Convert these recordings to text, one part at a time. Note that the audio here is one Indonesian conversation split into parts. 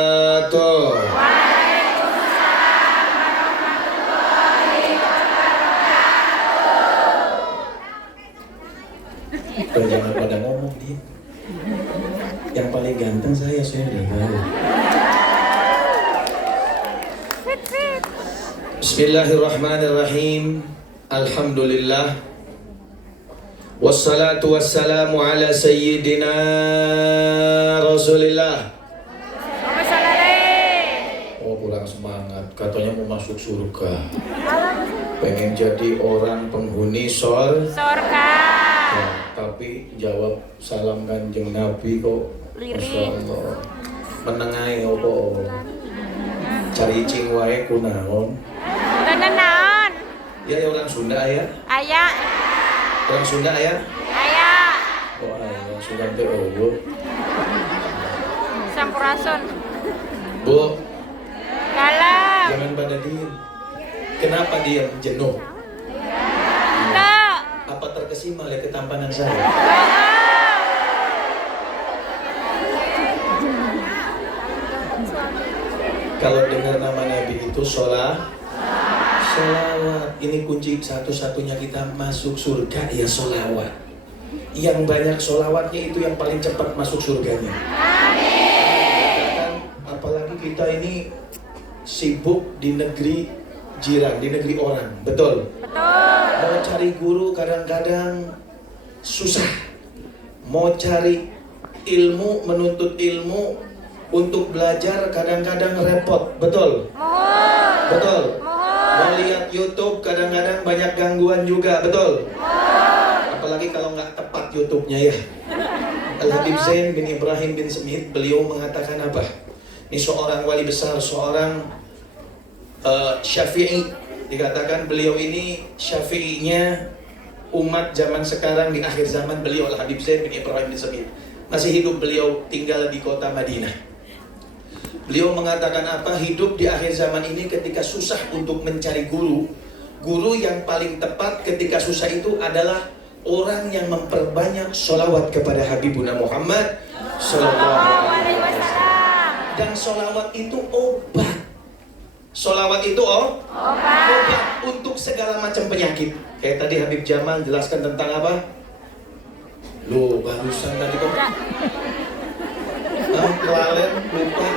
Tuh. Jangan pada ngomong dia. Yang paling ganteng saya udah tahu. Bismillahirrahmanirrahim. Alhamdulillah. Wassalatu wassalamu ala sayyidina Rasulillah. Oh, kurang semangat. Katanya mau masuk surga. Pengen jadi orang penghuni surga. Nah, tapi jawab salam Kanjeng Nabi kok Masya Allah menengai opo cari cing wae kunaon tenan ya orang Sunda ya aya orang Sunda ya aya oh aya Sunda teh oh sampurasun Bu dalam jangan pada diem kenapa diam jenuh enggak apa terkesima oleh ketampanan saya kalau dengar nama Nabi itu sholawat. Ini kunci satu-satunya kita masuk surga ya sholawat. Yang banyak sholawatnya itu yang paling cepat masuk surganya. Amin. Apalagi kita ini sibuk di negeri jiran, di negeri orang, betul? betul Mau cari guru kadang-kadang susah. Mau cari ilmu, menuntut ilmu untuk belajar kadang-kadang repot, betul? mohon Betul. mohon Mau lihat YouTube kadang-kadang banyak gangguan juga, betul? Apalagi kalau nggak tepat YouTube-nya ya. Al-Habib Zain bin Ibrahim bin Smith, beliau mengatakan apa? Ini seorang wali besar, seorang Syafi'i. Dikatakan beliau ini Syafi'inya umat zaman sekarang di akhir zaman. Beliau Al-Habib Zain bin Ibrahim bin Smith. Masih hidup, beliau tinggal di kota Madinah. Beliau mengatakan apa? Hidup di akhir zaman ini ketika susah untuk mencari guru. Guru yang paling tepat ketika susah itu adalah orang yang memperbanyak sholawat kepada Habibuna Muhammad Sallallahu Alaihi Wasallam. Dan sholawat itu obat. Sholawat itu obat untuk segala macam penyakit. Kayak tadi Habib Jamal jelaskan tentang apa? Loh, barusan tadi kok kelalen, lupa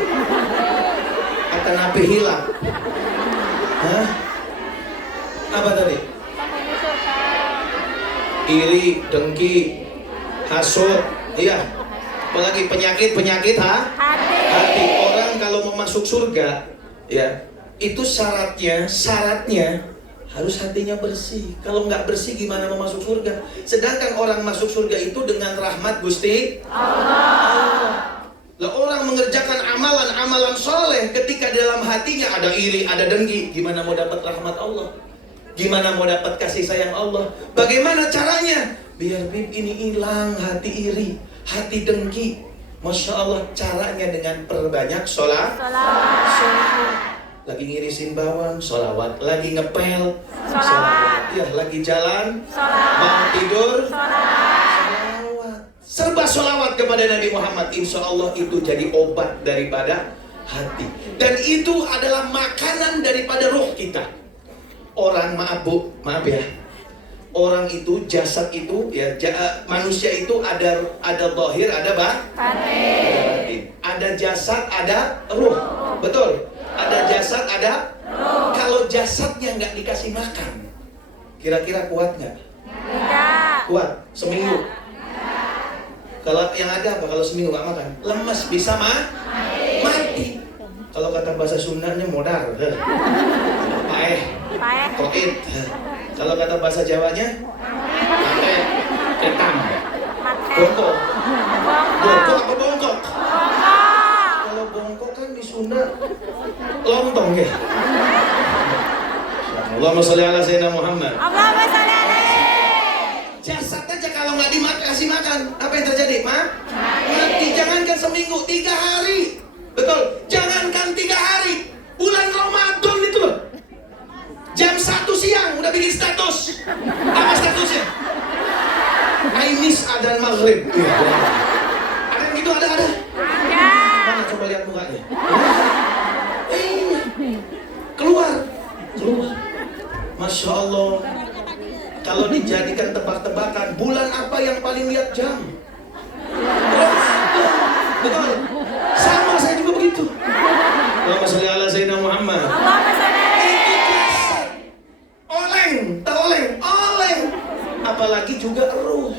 akan apa hilang? Hah? Apa tadi? Iri, dengki, hasut, iya. Apalagi penyakit hati. Orang kalau mau masuk surga, ya itu syaratnya harus hatinya bersih. Kalau nggak bersih gimana mau masuk surga? Sedangkan orang masuk surga itu dengan rahmat Gusti Allah. Lah orang mengerjakan amalan soleh ketika dalam hatinya ada iri, ada dengki, gimana mau dapat rahmat Allah? Gimana mau dapat kasih sayang Allah? Bagaimana caranya? Biar bib ini hilang hati iri, hati dengki. Masya Allah, caranya dengan perbanyak sholawat. Lagi ngirisin bawang, sholawat. Lagi ngepel, sholawat. Ya, lagi jalan, mau tidur, sholawat. Serba sholawat kepada Nabi Muhammad. Insya Allah itu jadi obat daripada hati. Dan itu adalah makanan daripada roh kita. Orang, maaf ya. Orang itu, jasad itu, ya manusia itu ada zahir, ada batin. Ada jasad, ada ruh. Betul? Ada jasad, ada ruh. Kalau jasadnya nggak dikasih makan, kira-kira kuat nggak? tidak Kuat? Seminggu? Kalau yang ada apa? Kalau seminggu nggak makan? Lemes, bisa mati. Kalau kata bahasa Sundanya modar, paeh, koit. Kalau kata bahasa Jawanya, mate, ketam, bongkok. Bongkok apa bongkok? Kalau bongkok kan di Sunda lontong ya. Allahumma sholli ala sayyidina Muhammad. Allahumma sholli alaihi. Jasad aja kalau nggak dikasih makan, apa yang terjadi? Mati. Jangankan seminggu, 3 hari. Betul. Jangankan 3 hari. Bulan Ramadan itu loh. Jam 1 siang udah bikin status. Apa statusnya? I miss adzan maghrib. Ada yang gitu, ada. Mana coba lihat mukanya. Keluar. Masya Allah. Kalau dijadikan tebak-tebakan, bulan apa yang paling lihat jam? Betul. Sama saya juga begitu. Allahumma sholli ala sayyidina Muhammad. Allahumma sholli alaihi. Oleng, tak oleng, oleng. Apalagi juga ruh.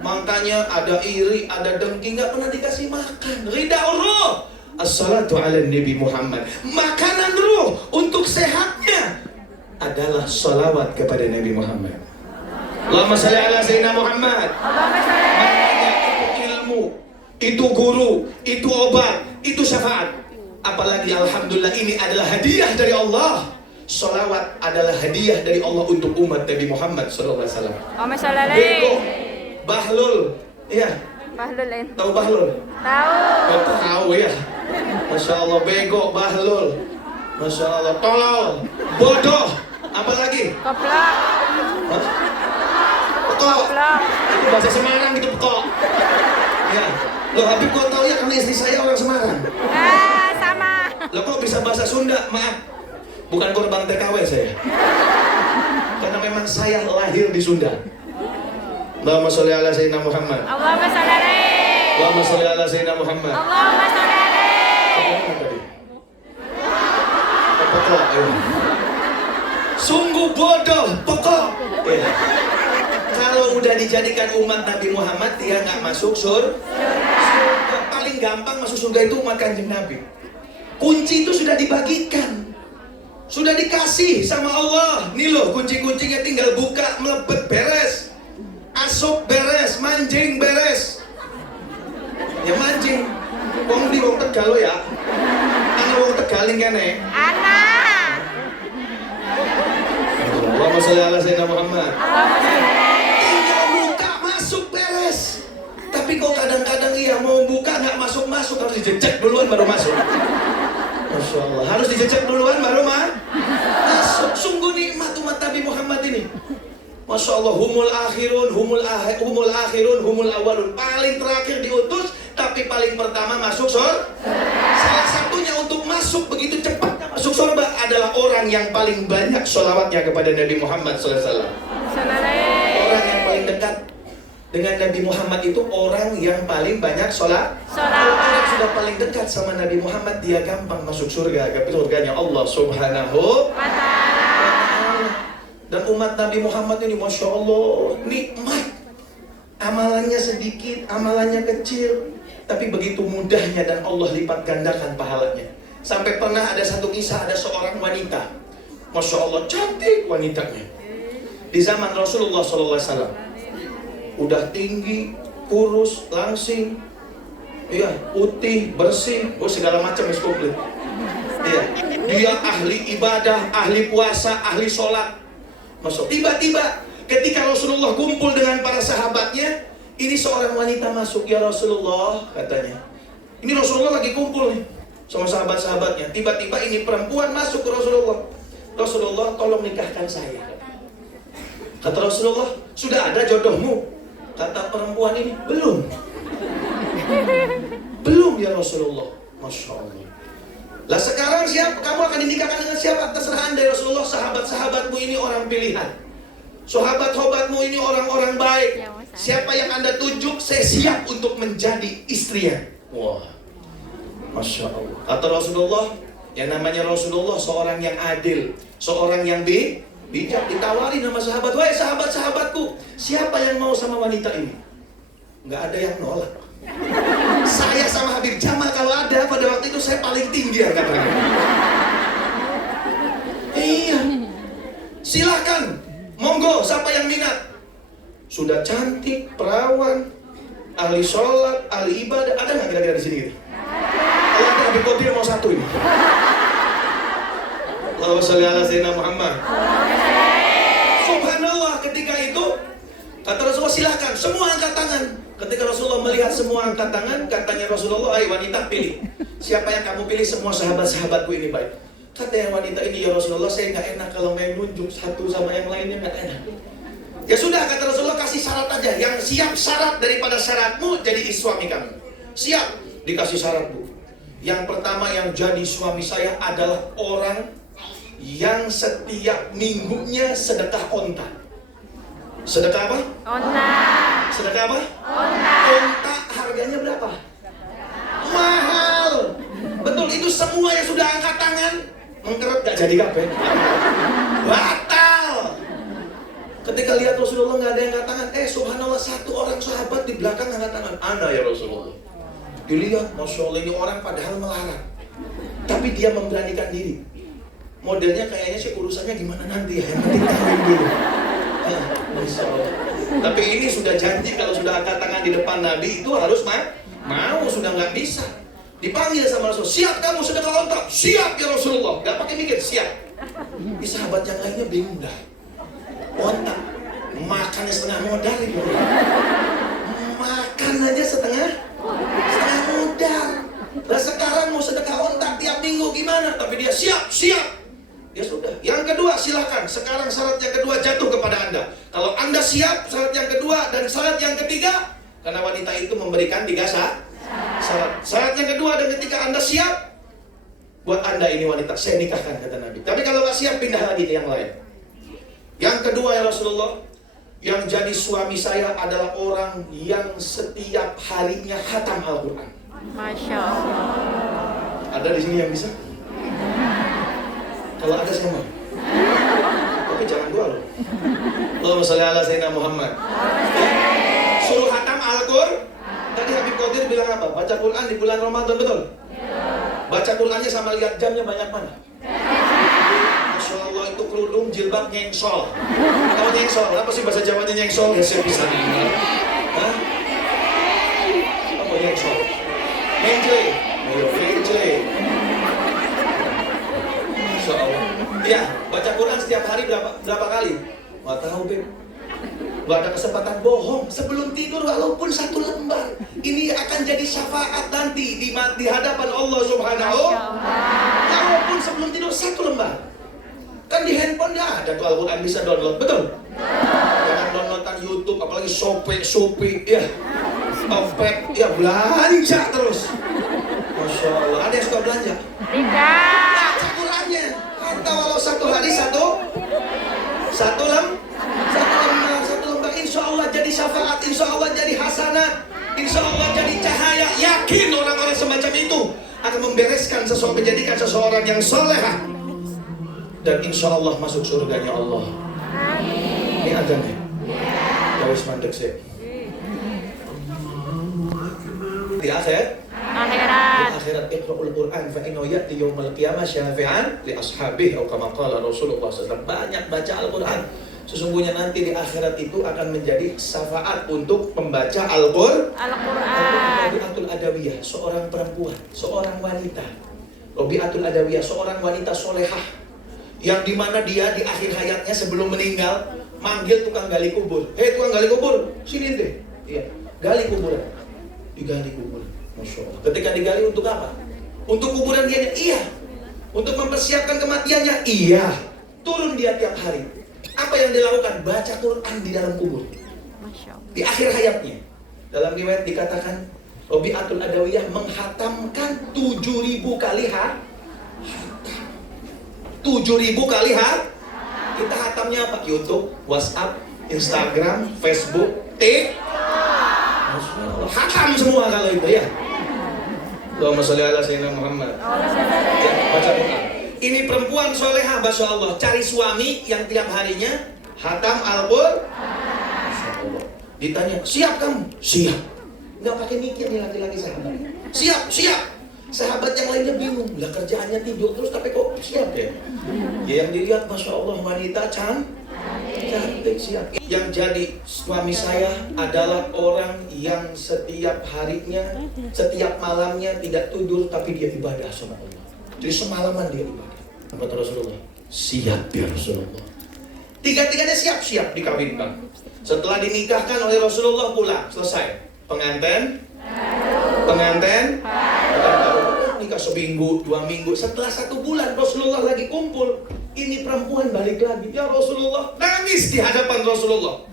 Makanya ada iri, ada dengki, nggak pernah dikasih makan. Rida ruh. Assalatu ala Nabi Muhammad. Makanan ruh untuk sehatnya adalah salawat kepada Nabi Muhammad. Allahumma sholli ala sayyidina Muhammad. Allahumma sholli alaihi. Makanya itu ilmu, itu guru, itu obat, itu syafaat. Apalagi alhamdulillah ini adalah hadiah dari Allah. Salawat adalah hadiah dari Allah untuk umat Nabi Muhammad sallallahu alaihi wasallam. Allahumma sholli Bego, alaihi. Bahlul, iya. Bahlul lain. Tahu Bahlul? Tahu. Oh, tahu ya. Masya Allah, bego, Bahlul. Masya Allah, tolol, bodoh. Apalagi? Koplak. Hah? Pekok. Koplak. Itu bahasa Semarang itu pekok. Ya. Loh, Habib kok tahu ya karena istri saya orang Semarang. Sama. Loh kok bisa bahasa Sunda? Maaf. Bukan korban TKW saya. Karena memang saya lahir di Sunda. Allahumma sholli ala sayyidina Muhammad. Allahumma sholli alaihi. Allahumma sholli ala sayyidina Muhammad. Allahumma sholli alaihi. Apa tadi? Pekok. Sungguh bodoh, pekok. Kalau udah dijadikan umat Nabi Muhammad, dia nggak masuk surga. Paling gampang masuk surga itu umat Kanjeng Nabi. Kunci itu sudah dibagikan, sudah dikasih sama Allah. Nih loh, kunci-kuncinya tinggal buka, melebet, beres. Asup beres, manjing beres. Ya manjing. Wong di wong Tegal lo ya. Ana wong Tegaling kene. Anak. Allahumma sholli ala sayyidina Muhammad. Allahumma sholli alaihi. Tinggal buka, masuk, beres. Tapi kok kadang-kadang iya mau buka nggak masuk-masuk, harus dijejak duluan baru masuk. Masya Allah, harus dijejak duluan baru masuk. Sungguh nikmat umat Nabi Muhammad ini. Masya Allah, humul akhirun, humul akhirun, humul awalun. Paling terakhir diutus, tapi paling pertama masuk surga. Salah satunya untuk masuk begitu cepatnya masuk surga adalah orang yang paling banyak sholawatnya kepada Nabi Muhammad SAW. Orang yang paling dekat dengan Nabi Muhammad itu orang yang paling banyak sholat. Kalau orang sudah paling dekat sama Nabi Muhammad, dia gampang masuk surga, ke surganya Allah Subhanahu wa Ta'ala. Dan umat Nabi Muhammad ini Masya Allah nikmat. Amalannya sedikit, amalannya kecil, tapi begitu mudahnya dan Allah lipat gandakan pahalanya. Sampai pernah ada satu kisah, ada seorang wanita, Masya Allah cantik wanitanya, di zaman Rasulullah SAW. Udah tinggi, kurus, langsing, iya, putih, bersih, segala macam is komplit. Iya, dia ahli ibadah, ahli puasa, ahli sholat. Masuk. Tiba-tiba ketika Rasulullah kumpul dengan para sahabatnya, ini seorang wanita masuk. Ya Rasulullah, katanya. Ini Rasulullah lagi kumpul nih sama sahabat-sahabatnya. Tiba-tiba ini perempuan masuk ke Rasulullah. Rasulullah, tolong nikahkan saya. Kata Rasulullah, sudah ada jodohmu? Kata perempuan ini, belum. Belum ya Rasulullah. Masya Allah. Lah sekarang siapa? Kamu akan dinikahkan dengan siapa? Terserah anda ya Rasulullah. Sahabat-sahabatmu ini orang pilihan. Sahabat-sahabatmu ini orang-orang baik. Siapa yang anda tunjuk, saya siap untuk menjadi istrinya. Wah, Masya Allah. Kata Rasulullah, yang namanya Rasulullah seorang yang adil, seorang yang bijak. Ditawari nama sahabat, wahai sahabat-sahabatku, siapa yang mau sama wanita ini? Nggak ada yang nolak. Saya sama Habib Jamal kalau ada pada waktu itu saya paling tinggi ya katanya. Iya. Silakan, monggo siapa yang minat. Sudah cantik, perawan, ahli sholat, ahli ibadah. Ada nggak kira-kira di sini gitu? Kalau ada Habib Qadir mau satu ini. Allahumma sholli ala sayyidina Muhammad. Subhanallah, ketika itu kata Rasulullah silakan, semua angkat tangan. Ketika Rasulullah melihat semua angkat tangan, katanya Rasulullah, "Hai wanita, pilih. Siapa yang kamu pilih? Semua sahabat-sahabatku ini baik." Kata yang wanita ini, "Ya Rasulullah, saya nggak enak kalau main nunjuk satu sama yang lainnya, nggak enak." Ya sudah, kata Rasulullah, kasih syarat aja. Yang siap syarat daripada syaratmu jadi suami kamu. Siap, dikasih syarat bu. Yang pertama yang jadi suami saya adalah orang yang setiap minggunya sedekah onta. Sedekah apa? Onta. Sedekah apa? Onta. Onta harganya berapa? Mahal. Betul, itu semua yang sudah angkat tangan mengkeret gak jadi kabeh. Batal. Ketika lihat Rasulullah nggak ada yang angkat tangan, subhanallah, satu orang sahabat di belakang angkat tangan. Ana ya Rasulullah. Dilihat, Masya Allah, ini orang padahal melarang, tapi dia memberanikan diri. Modelnya kayaknya sih urusannya gimana nanti ya, yang penting kawin dulu. Masya Allah. Tapi ini sudah janji kalau sudah angkat tangan di depan Nabi itu harus mau, sudah nggak bisa. Dipanggil sama Rasul, siap kamu sedekah onta? Siap ya Rasulullah. Gak pakai mikir, siap. Di sahabat yang lainnya bingung dah. Onta, makannya setengah modal itu. Makan aja setengah modal. Nah sekarang mau sedekah onta tiap minggu gimana? Tapi dia siap. Ya sudah. Yang kedua silakan. Sekarang syarat yang kedua jatuh kepada Anda. Kalau Anda siap, syarat yang kedua dan syarat yang ketiga, karena wanita itu memberikan 3 syarat. Syarat yang kedua dan ketika Anda siap, buat Anda ini wanita, saya nikahkan kata Nabi. Tapi kalau nggak siap, pindah lagi ke yang lain. Yang kedua ya Rasulullah, yang jadi suami saya adalah orang yang setiap harinya khatam Al-Quran. Masya Allah. Ada di sini yang bisa? Kalau ada saya mau. Tapi jangan dua loh. Allahumma sholli ala sayyidina Muhammad. Suruh khatam Al-Quran. Tadi Habib Qadir bilang apa? Baca Quran di bulan Ramadan, betul? Baca Qurannya sama lihat jamnya banyak mana? Masya Allah, itu kerudung jilbab nyengsol. Kalau nyengsol, apa sih bahasa Jawanya nyengsol? Ya saya bisa nih. Hah? Apa nyengsol? Menjle. Ayo, menjle. Masya Allah. Ya, baca Quran setiap hari berapa kali? Nggak tahu, Beb. Gak ada kesempatan bohong. Sebelum tidur walaupun 1 lembar, ini akan jadi syafaat nanti di hadapan Allah Subhanahu. Walaupun sebelum tidur 1 lembar. Kan di handphone ya ada tuh Al-Quran bisa download, betul? Jangan downloadan YouTube, apalagi Shopee, ya, Topet, ya belanja terus. Masya Allah, ada yang suka belanja? Tidak. Baca Qurannya. Atau walau 1 hari 1 lembar, insya Allah jadi syafaat, insya Allah jadi hasanat, insya Allah jadi cahaya. Yakin orang-orang semacam itu akan membereskan seseorang, menjadikan seseorang yang solehah, dan insya Allah masuk surganya Allah. Amin. Ini ada nih. Jawab mandek sih. Di akhirat. Di akhirat iqra'ul Quran fa innahu ya'ti yaumil qiyamah syafi'an li ashabihi atau kama qala Rasulullah SAW. Banyak baca Al-Quran. Sesungguhnya nanti di akhirat itu akan menjadi syafaat untuk membaca Al-Quran. Robi'atul Adawiyah, seorang perempuan, seorang wanita. Robi'atul Adawiyah, seorang wanita solehah, yang dimana dia di akhir hayatnya sebelum meninggal manggil tukang gali kubur. Hei tukang gali kubur, sini deh. Iya, gali kuburan. Digali kuburan. Masya Allah. Ketika digali untuk apa? Untuk kuburan dia? Iya. Untuk mempersiapkan kematiannya? Iya. Turun dia tiap hari. Apa yang dilakukan? Baca Quran di dalam kubur. Di akhir hayatnya. Dalam riwayat dikatakan Robi'atul Adawiyah menghatamkan 7.000 kali hatam. 7.000 kali Kita hatamnya apa? YouTube, WhatsApp, Instagram, Facebook, hatam semua kalau itu ya. Allahumma sholli ala sayyidina Muhammad. Ya, baca Quran. Ini perempuan solehah, Masya Allah, cari suami yang tiap harinya hatam Al-Quran. Ditanya, siap kamu? Siap. Nggak pakai mikir nih laki-laki sahabat. Siap. Sahabat yang lainnya bingung, lah kerjaannya tidur terus tapi kok siap ya? Ya yang dilihat, Masya Allah, wanita cantik, siap. Yang jadi suami saya adalah orang yang setiap harinya, setiap malamnya tidak tidur tapi dia ibadah sama Allah. Jadi semalaman dia ibadah. Kata Rasulullah, siap ya Rasulullah. Tiga-tiganya siap dikawinkan. Setelah dinikahkan oleh Rasulullah pulang, selesai. Pengantin, nikah seminggu, 2 minggu. Setelah 1 bulan Rasulullah lagi kumpul. Ini perempuan balik lagi. Ya Rasulullah, nangis di hadapan Rasulullah.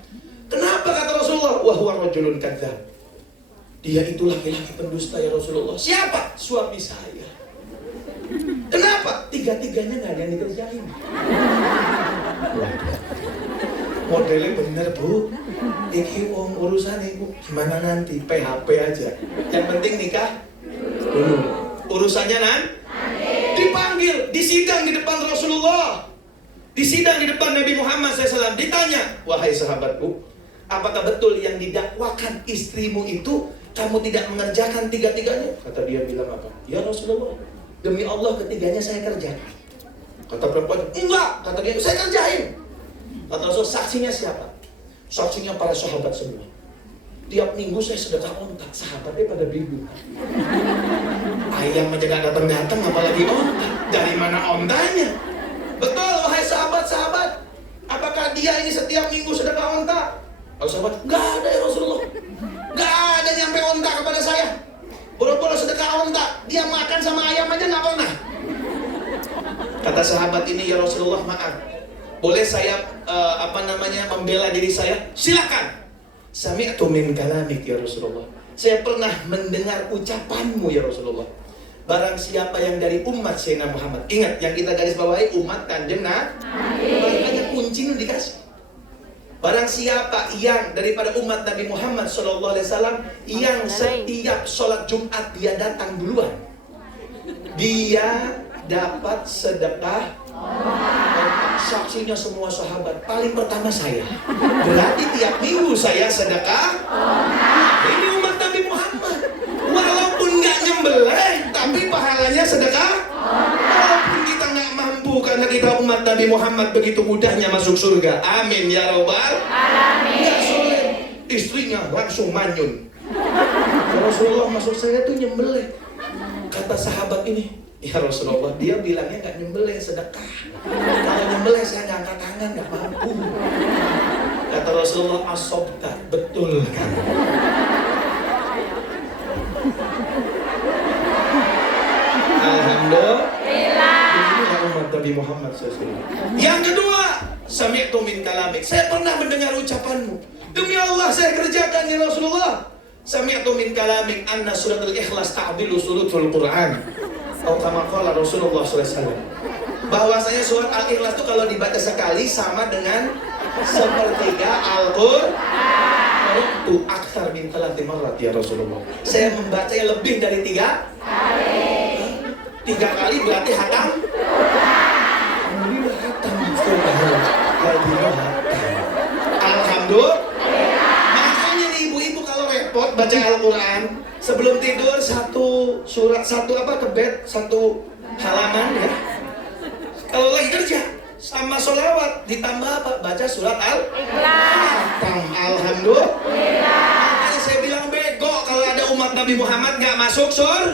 Kenapa kata Rasulullah? Wa huwa rajulun kadzdzab. Dia itu laki-laki pendusta ya Rasulullah. Siapa? Suami saya. Kenapa? Tiga-tiganya nggak ada yang dikerjain. Modelnya bener bu. Iki urusan ibu gimana nanti? PHP aja. Yang penting nikah dulu. Urusannya nanti dipanggil, disidang di depan Rasulullah, disidang di depan Nabi Muhammad SAW. Ditanya, wahai sahabatku, apakah betul yang didakwakan istrimu itu kamu tidak mengerjakan tiga-tiganya? Kata dia bilang apa? Ya Rasulullah, demi Allah ketiganya saya kerjakan. Kata perempuan, enggak. Kata dia, saya kerjain. Kata Rasul, saksinya siapa? Saksinya para sahabat semua. Tiap minggu saya sedekah onta, sahabatnya pada bingung. Ayam aja gak datang-datang, apalagi onta. Dari mana ontanya? Betul, wahai sahabat-sahabat. Apakah dia ini setiap minggu sedekah onta? Kalau sahabat, gak ada ya Rasulullah. Gak ada nyampe onta kepada saya. Boro-boro sedekah onta, dia makan sama ayam aja gak pernah. Kata sahabat ini, ya Rasulullah maaf, boleh saya membela diri saya? Silakan. Sami'tu min kalamik ya Rasulullah. Saya pernah mendengar ucapanmu ya Rasulullah. Barang siapa yang dari umat Sayyidina Muhammad. Ingat, yang kita garis bawahi umat Kanjeng Nabi. Makanya kunci dikasih. Barang siapa yang daripada umat Nabi Muhammad SAW yang setiap sholat Jumat dia datang duluan, dia dapat sedekah. Saksinya semua sahabat. Paling pertama saya. Berarti tiap minggu saya sedekah. Ini umat Nabi Muhammad. Walaupun nggak nyembelih, tapi pahalanya sedekah. Walaupun kita nggak mampu karena kita umat Nabi Muhammad, begitu mudahnya masuk surga. Amin ya robbal alamin. Nggak sulit. Istrinya langsung manyun. Rasulullah maksud saya tuh nyembelih. Kata sahabat ini, ya Rasulullah, dia bilangnya nggak nyembelih, sedekah. Kalau nyembelih saya nggak angkat tangan, nggak mampu. Kata Rasulullah, asobta, betul kan? Alhamdulillah. Inilah umat Nabi Muhammad SAW. Yang kedua, sami'tu min kalamik. Saya pernah mendengar ucapanmu. Demi Allah saya kerjakan ya Rasulullah. Sami'tu min kalamik anna surat al-ikhlas ta'dilu suratul Quran. Atau kama qala Rasulullah SAW. Bahwasanya surat Al-Ikhlas itu kalau dibaca sekali sama dengan sepertiga Al-Qur'an. Itu akthar min 3 marrat ya Rasulullah. Saya membacanya lebih dari 3 kali. 3 kali berarti hatam. Alhamdulillah hatam. Alhamdulillah. Makanya nih ibu-ibu kalau repot baca Al-Qur'an, sebelum tidur satu halaman ya. Kalau lagi kerja sama sholawat ditambah apa? Baca surat Al-Ikhlas. Alhamdulillah. Makanya saya bilang bego kalau ada umat Nabi Muhammad nggak masuk surga.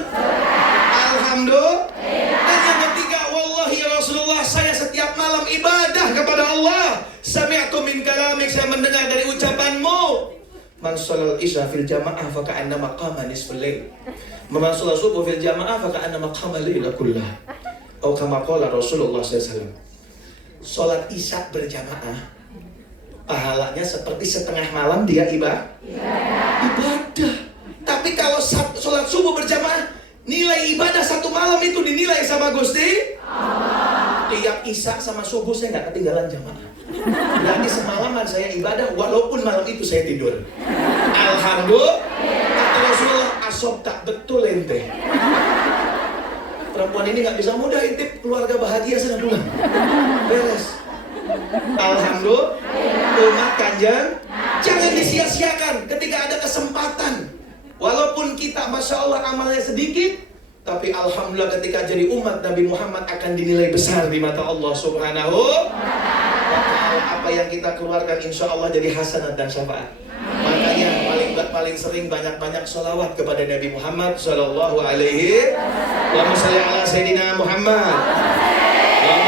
Alhamdulillah. Dan yang ketiga, wallahi ya Rasulullah, saya setiap malam ibadah kepada Allah. Sami'tu min kalamik, saya mendengar dari ucapanmu. Man sholal isya fil jamaah fa ka'annama qama nisfal lail. Man sholal subuh fil jamaah fa ka'annama qama laila kullah. Atau kama qala Rasulullah SAW. Sholat isya berjamaah pahalanya seperti setengah malam dia ibadah. Tapi kalau sholat subuh berjamaah, nilai ibadah satu malam itu dinilai sama Gusti Allah. Tiap isya sama subuh saya nggak ketinggalan jamaah. Berarti semalaman saya ibadah walaupun malam itu saya tidur. Alhamdulillah. Kata Rasulullah, asob tak betul ente. Perempuan ini nggak bisa mudah intip, keluarga bahagia sana pulang. Beres. Alhamdulillah. Umat Kanjeng, jangan disia-siakan ketika ada kesempatan. Walaupun kita Masya Allah amalnya sedikit, tapi Alhamdulillah ketika jadi umat Nabi Muhammad akan dinilai besar di mata Allah Subhanahu wa ta'ala. Apa yang kita keluarkan insya Allah jadi hasanat dan syafaat. Makanya paling sering banyak-banyak sholawat kepada Nabi Muhammad Sallallahu Alaihi Wasallam. Shalli ala Sayyidina Muhammad.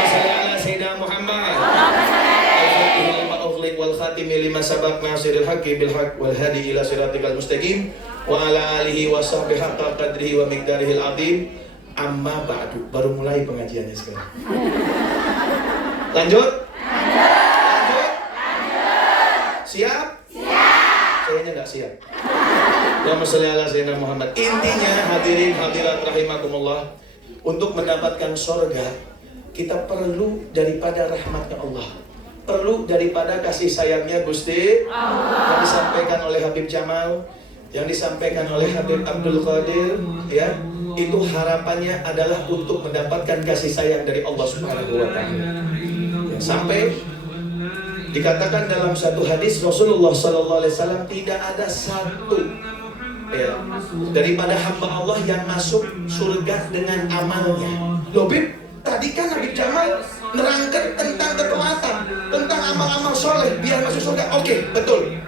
Shalli ala Sayyidina Muhammad. Al-Fatihah lima ughliq wal khatimi lima sabaq nasiril haqqi bil haqq wal hadi ila siratikal mustaqim wa ala alihi wa sahbihi haqqa qadrihi wa miqdarihil azim. Amma ba'du. Baru mulai pengajiannya sekarang. Lanjut. Siap? Kayaknya nggak siap. Allahumma sholli ala sayyidina Muhammad. Intinya hadirin hadirat rahimakumullah, untuk mendapatkan surga kita perlu daripada rahmatnya Allah, perlu daripada kasih sayangnya Gusti Allah. Yang disampaikan oleh Habib Jamal, yang disampaikan oleh Habib Abdul Qadir, ya, itu harapannya adalah untuk mendapatkan kasih sayang dari Allah Subhanahu wa taala. Ya, sampai dikatakan dalam satu hadis Rasulullah sallallahu alaihi wasallam, tidak ada satu, ya, daripada hamba Allah yang masuk surga dengan amalnya. Loh Bib, tadi kan Habib Jamal nerangkan tentang ketaatan, tentang amal-amal soleh biar masuk surga. Oke, betul.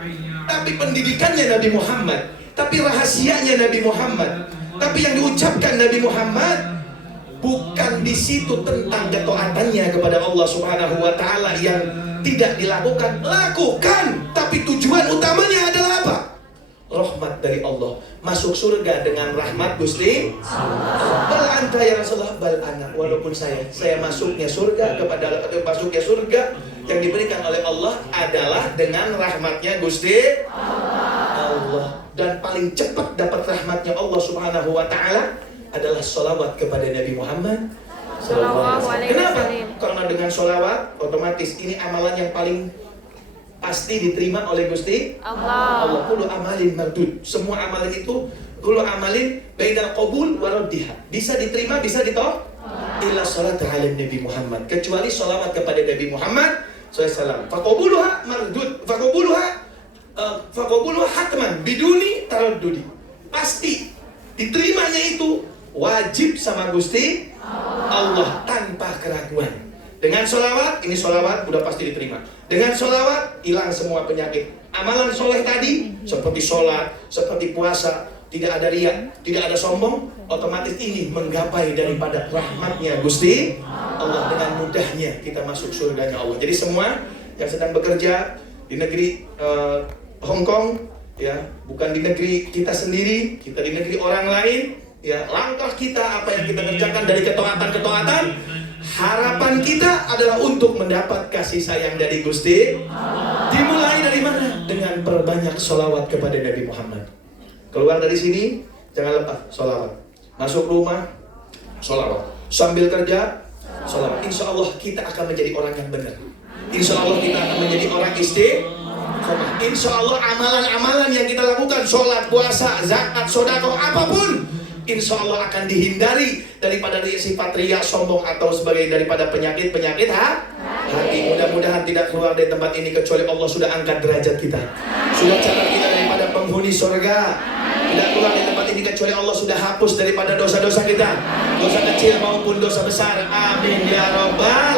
Tapi pendidikannya Nabi Muhammad, tapi rahasianya Nabi Muhammad, tapi yang diucapkan Nabi Muhammad bukan di situ tentang ketaatannya kepada Allah Subhanahu wa taala yang tidak dilakukan. Lakukan, tapi tujuan utamanya adalah apa? Rahmat dari Allah, masuk surga dengan rahmat Gusti Allah. Bal anta ya Rasulullah, bal ana, walaupun saya masuknya surga masuknya surga yang diberikan oleh Allah adalah dengan rahmatnya Gusti Allah. Dan paling cepat dapat rahmatnya Allah Subhanahu wa taala adalah sholawat kepada Nabi Muhammad sallallahu alaihi wasallam. Kenapa? Karena dengan sholawat otomatis ini amalan yang paling pasti diterima oleh Gusti Allah. Kullu amalin mardud. Semua amalan itu kullu amalin bainal qabul wa raddiha. Bisa diterima, bisa ditolak. Illa salat ala Nabi Muhammad. Kecuali sholawat kepada Nabi Muhammad SAW. Faqabuluha mardud. Faqabuluha hatman biduni taraddudi. Pasti diterimanya itu wajib sama Gusti Allah tanpa keraguan. Dengan sholawat, ini sholawat udah pasti diterima. Dengan sholawat hilang semua penyakit. Amalan soleh tadi seperti sholat, seperti puasa, tidak ada riya, tidak ada sombong, otomatis ini menggapai daripada rahmatnya Gusti Allah. Dengan mudahnya kita masuk surganya Allah. Jadi semua yang sedang bekerja di negeri Hong Kong, ya, bukan di negeri kita sendiri, kita di negeri orang lain, ya, langkah kita apa yang kita kerjakan dari ketaatan, harapan kita adalah untuk mendapat kasih sayang dari Gusti. Dimulai dari mana? Dengan perbanyak sholawat kepada Nabi Muhammad. Keluar dari sini jangan lupa sholawat. Masuk rumah sholawat. Sambil kerja sholawat. Insya Allah kita akan menjadi orang yang benar. Insya Allah kita akan menjadi orang istiqomah. Insya Allah amalan-amalan yang kita lakukan, sholat, puasa, zakat, sedekah, apapun, insya Allah akan dihindari daripada sifat riya, sombong atau sebagai daripada penyakit-penyakit hati. Mudah-mudahan tidak keluar dari tempat ini kecuali Allah sudah angkat derajat kita, sudah catat kita daripada penghuni surga. Tidak keluar dari tempat ini kecuali Allah sudah hapus daripada dosa-dosa kita, dosa kecil maupun dosa besar. Amin ya Rabbal